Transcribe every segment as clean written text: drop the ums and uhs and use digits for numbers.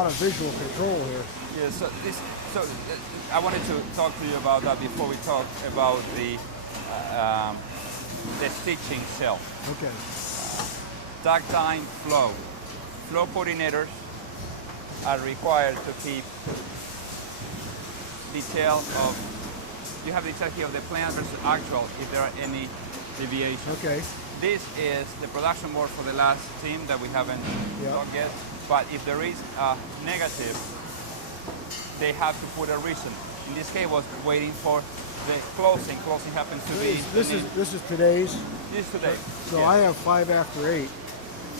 lot of visual control here. Yeah, I wanted to talk to you about that before we talk about the stitching itself. Okay. Tag time flow. Flow coordinators are required to keep detail of, you have detail here of the plan versus actual if there are any deviations. Okay. This is the production board for the last team that we haven't got yet, but if there is a negative, they have to put a reason. In this case, was waiting for the closing. Closing happens to be. This is today's. This is today. So yes. I have 5 after 8.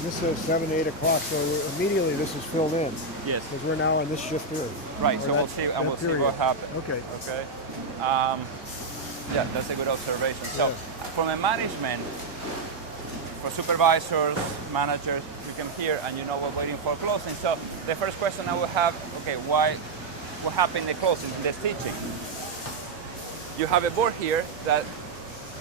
This says 7, 8 o'clock. So immediately this is filled in. Yes. Because we're now on this shift here. Right. So we'll see. And we'll see what happens. Okay. Okay. Yeah, that's a good observation. So from a management, for supervisors, managers, you come here and you know we're waiting for closing. So the first question I will have, okay, what happened in the closing, in the stitching? You have a board here that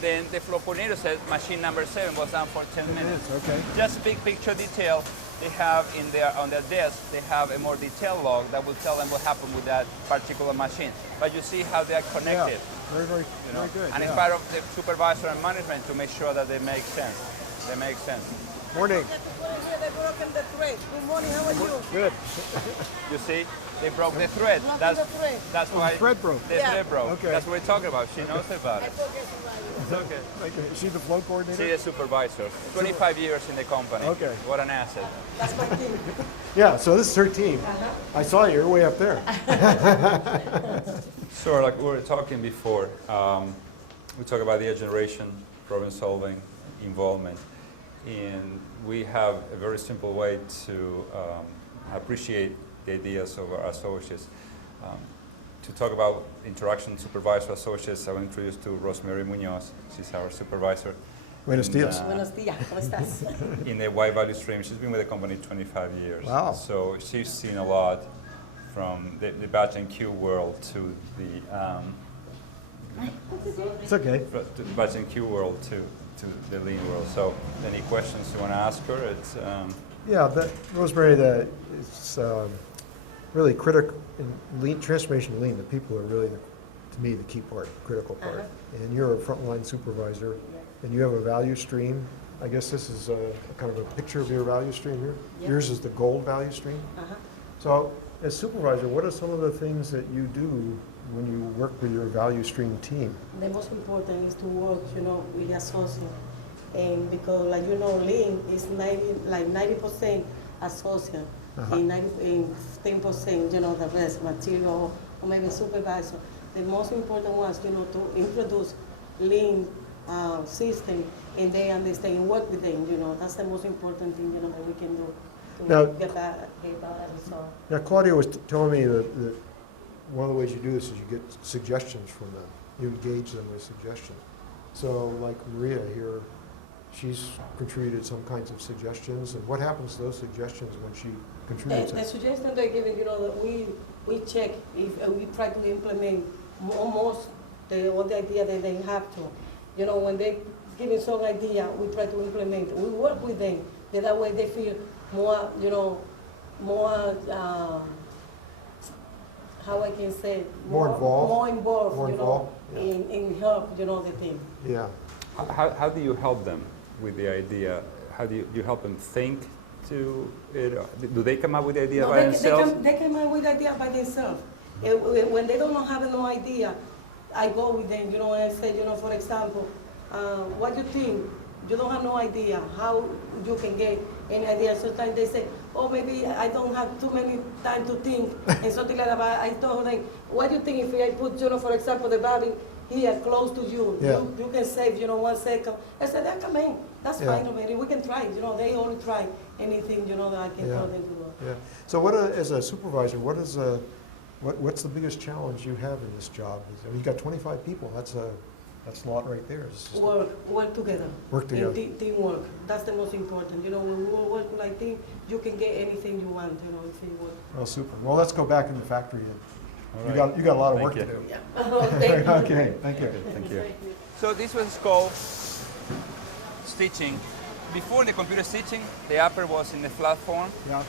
then the flow coordinator says machine number 7 was down for 10 minutes. Okay. Just big picture detail. They have on their desk, they have a more detailed log that will tell them what happened with that particular machine. But you see how they are connected. Yeah. Very good. And it's part of the supervisor and management to make sure that they make sense. They make sense. Morning. They broken the thread. Good morning, how are you? Good. You see, they broke the thread. That's why the thread broke. The thread broke. Okay. That's what we're talking about. She knows about I it. forget somebody. It's okay. Okay. Is she the flow coordinator? She is a supervisor. 25 years in the company. Okay. What an asset. That's my team. Yeah, so this is her team. I saw you. You're way up there. So like we were talking before, we talk about the generation, problem solving, involvement. And we have a very simple way to appreciate the ideas of our associates. To talk about interaction supervisor associates, I will introduce to Rosemary Munoz. She's our supervisor. Buenos dias. Buenos días, ¿cómo estás? In the Y value stream. She's been with the company 25 years. Wow. So she's seen a lot from the batch and queue world to the It's okay. batch and queue world to the lean world. So any questions you want to ask her? It's Yeah, Rosemary, it's really critical in lean transformation. Lean, the people are really, to me, the key part, critical part. And you're a frontline supervisor, and you have a value stream. I guess this is a kind of a picture of your value stream here. Yours is the gold value stream. So, as supervisor, what are some of the things that you do when you work with your value stream team? The most important is to work, with the associate. And because, lean is 90% associate, and 10%, the rest, material, or maybe supervisor. The most important was, to introduce lean system, and they understand and work with them, That's the most important thing, that we can do to get that result. Now, Claudia was telling me that one of the ways you do this is you get suggestions from them. You engage them with suggestions. So, like Maria here, she's contributed some kinds of suggestions. And what happens to those suggestions when she contributes? The suggestion they're giving, that we check if we try to implement almost all the idea that they have to. When they giving some idea, we try to implement it. We work with them. That way they feel more, more, how I can say, More involved, in help, the team. Yeah. how do you help them with the idea? How do you help them think to it? Do they come up with the idea by themselves? They come up with the idea by themselves. When they don't have no idea, I go with them, and I say, for example, what you think? You don't have no idea how you can get any idea. Sometimes they say, oh, maybe I don't have too many time to think, and something like that. But I told them, what do you think if I put, for example, the bobbin here close to you? Yeah. You can save, 1 second. I said, that come in. That's fine, already. We can try. They only try anything, that I can tell them to do. Yeah. So, as a supervisor, what's the biggest challenge you have in this job? You've got 25 people. That's a lot right there. Work together. Work together. And teamwork. That's the most important. When we work like team, you can get anything you want. If you work. Well, super. Well, let's go back in the factory. All right. You got a lot of work Thank to do. Yeah. Thank you. Okay. Thank you. Thank you. So this was called stitching. Before the computer stitching, the upper was in the flat form. Yeah.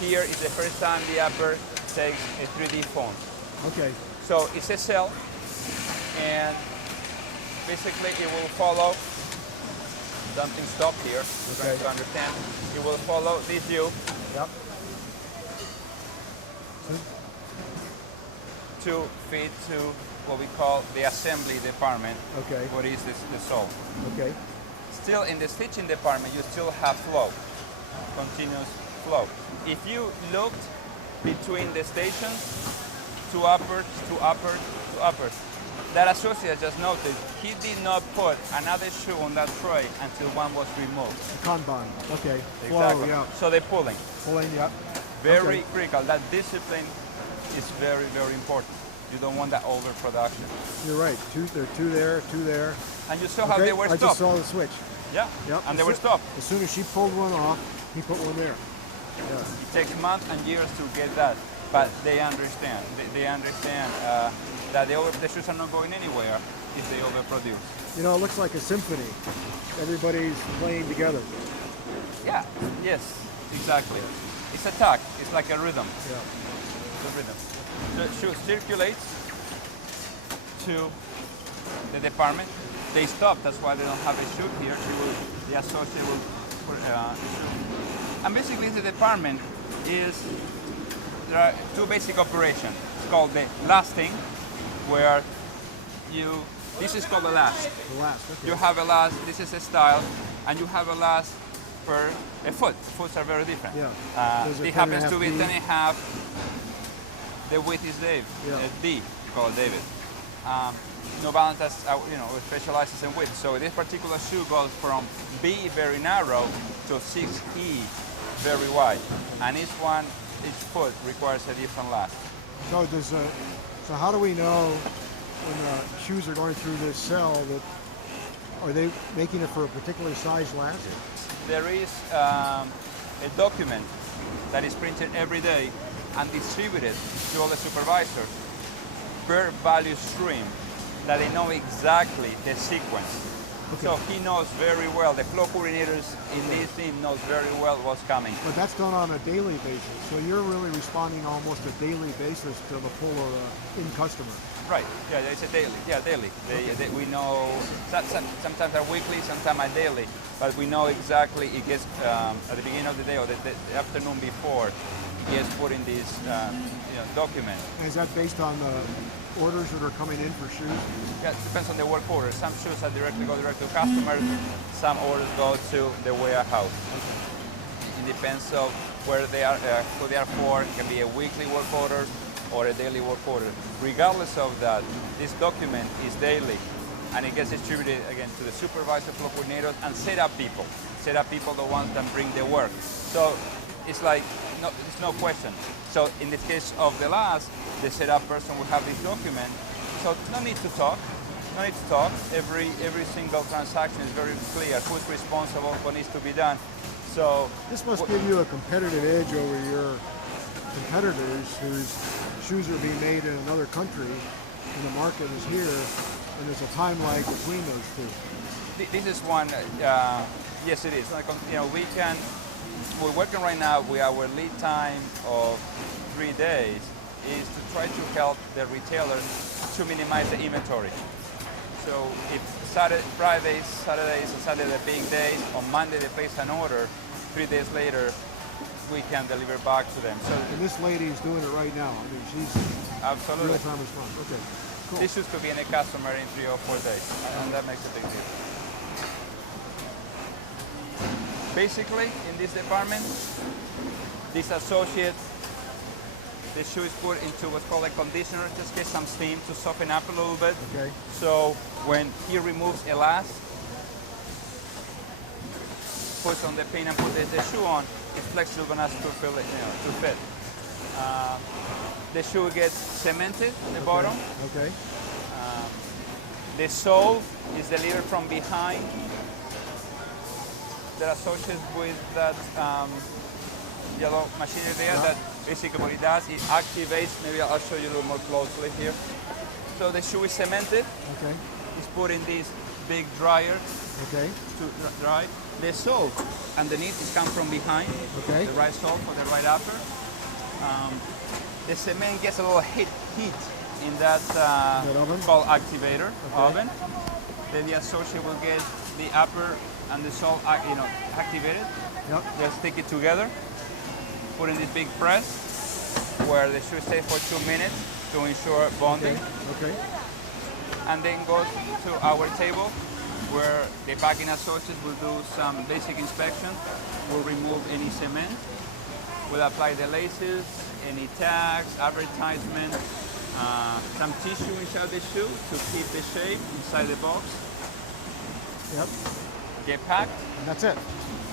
here is the first time the upper takes a 3D phone. Okay. So it's a cell, and basically it will follow, something stopped here, trying to understand. It will follow this view Yep. to feed to what we call the assembly department, Okay. what is this, the sole. Okay. Still in the stitching department, you still have flow, continuous flow. If you looked between the stations, two uppers, two uppers, two uppers, that associate just noted he did not put another shoe on that tray until one was removed. Kanban. Okay. Flow. Exactly. Yeah. So they're pulling. Pulling. Yep. Very Okay. critical. That discipline is very, very important. You don't want that overproduction. You're right. There are two there, two there. And you saw how they were I just stopped. saw the switch. Yeah. Yep. And they were stopped. As soon as she pulled one off, he put one there. Yeah. It takes months and years to get that, but they understand. They understand that the shoes are not going anywhere if they overproduce. You know, it looks like a symphony. Everybody's playing together. Yeah. Yes. Exactly. It's a tug. It's like a rhythm. Yeah. The rhythm. The shoe circulates to the department. They stop. That's why they don't have a shoe here. The associate will put a shoe. And basically, the department is, there are two basic operations. It's called the lasting, where this is called a last. The last. Okay. You have a last, this is a style, and you have a last per a foot. Foots are very different. Yeah. There's a It 10 and a happens half to be D. 10 and a half. The width is Dave, Yeah. D, called David. No balance, specializes in width. So this particular shoe goes from B, very narrow, to 6E, very wide. And each foot requires a different last. So so how do we know when the shoes are going through this cell that are they making it for a particular size last? There is a document that is printed every day and distributed to all the supervisors per value stream, that they know exactly the sequence. Okay. So he knows very well, the flow coordinators in this team knows very well what's coming. But that's done on a daily basis. So you're really responding almost a daily basis to the pull of in customer. Right, yeah, it's a daily, yeah, daily. We know, sometimes are weekly, sometimes are daily, but we know exactly it gets, at the beginning of the day or the afternoon before, it gets put in this document. And is that based on the orders that are coming in for shoes? Yeah, it depends on the work order. Some shoes go direct to customers, some orders go to the warehouse. It depends on where they are, who they are for. It can be a weekly work order or a daily work order. Regardless of that, this document is daily, and it gets distributed again to the supervisor, flow coordinators, and setup people. Setup people, the ones that bring the work. So it's like, it's no question. So in this case of the last, the setup person will have this document. So no need to talk. No need to talk. Every single transaction is very clear. Who's responsible? What needs to be done? So This must give you a competitive edge over your competitors whose shoes are being made in another country and the market is here, and there's a time lag between those two. this is one. Yes, it is. Like, we're working right now with our lead time of 3 days is to try to help the retailers to minimize the inventory. So if Fridays, Saturdays, and Saturday are big days, on Monday they place an order, 3 days later we can deliver back to them. So And this lady is doing it right now. I mean, she's absolutely. real-time response. Okay, cool. This should be in a customer in 3 or 4 days, and that makes a big deal. Basically, in this department, this associate, the shoe is put into what's called a conditioner, just get some steam to soften up a little bit. Okay. So when he removes a last, puts on the pin and puts the shoe on, it's flexible enough to fit. The shoe gets cemented at the bottom. Okay. The sole is delivered from behind. That associated with that yellow machinery there. That basically what it does, it activates. Maybe I'll show you a little more closely here. So the shoe is cemented. Okay. It's put in this big dryer Okay, to dry. The salt underneath is come from behind. Okay. The right salt for the right upper. The cement gets a little heat in that oven? salt activator Okay. oven. Then the associate will get the upper and the salt, activated. yep, Just stick it together. Put in this big press where they should stay for 2 minutes to ensure bonding. okay, And then goes to our table where the packing associates will do some basic inspection. We'll remove any cement. We'll apply the laces, any tags, advertisement, some tissue inside the shoe to keep the shape inside the box. yep, Get packed, and that's it.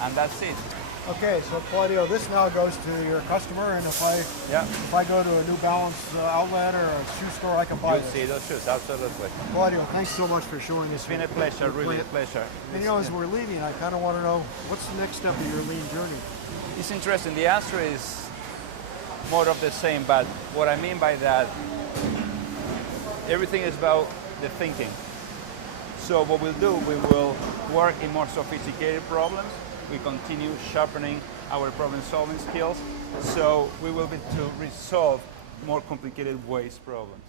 and that's it. Okay, so Claudio, this now goes to your customer, and if I go to a New Balance outlet or a shoe store, I can buy You'll this. see those shoes, absolutely. Claudio, thanks so much for showing us. It's been a pleasure, really a pleasure. And you know, as we're leaving, I kind of want to know, what's the next step of your lean journey? It's interesting. The answer is more of the same, but what I mean by that, everything is about the thinking. So what we'll do, we will work in more sophisticated problems. We continue sharpening our problem-solving skills, so we will be to resolve more complicated waste problems.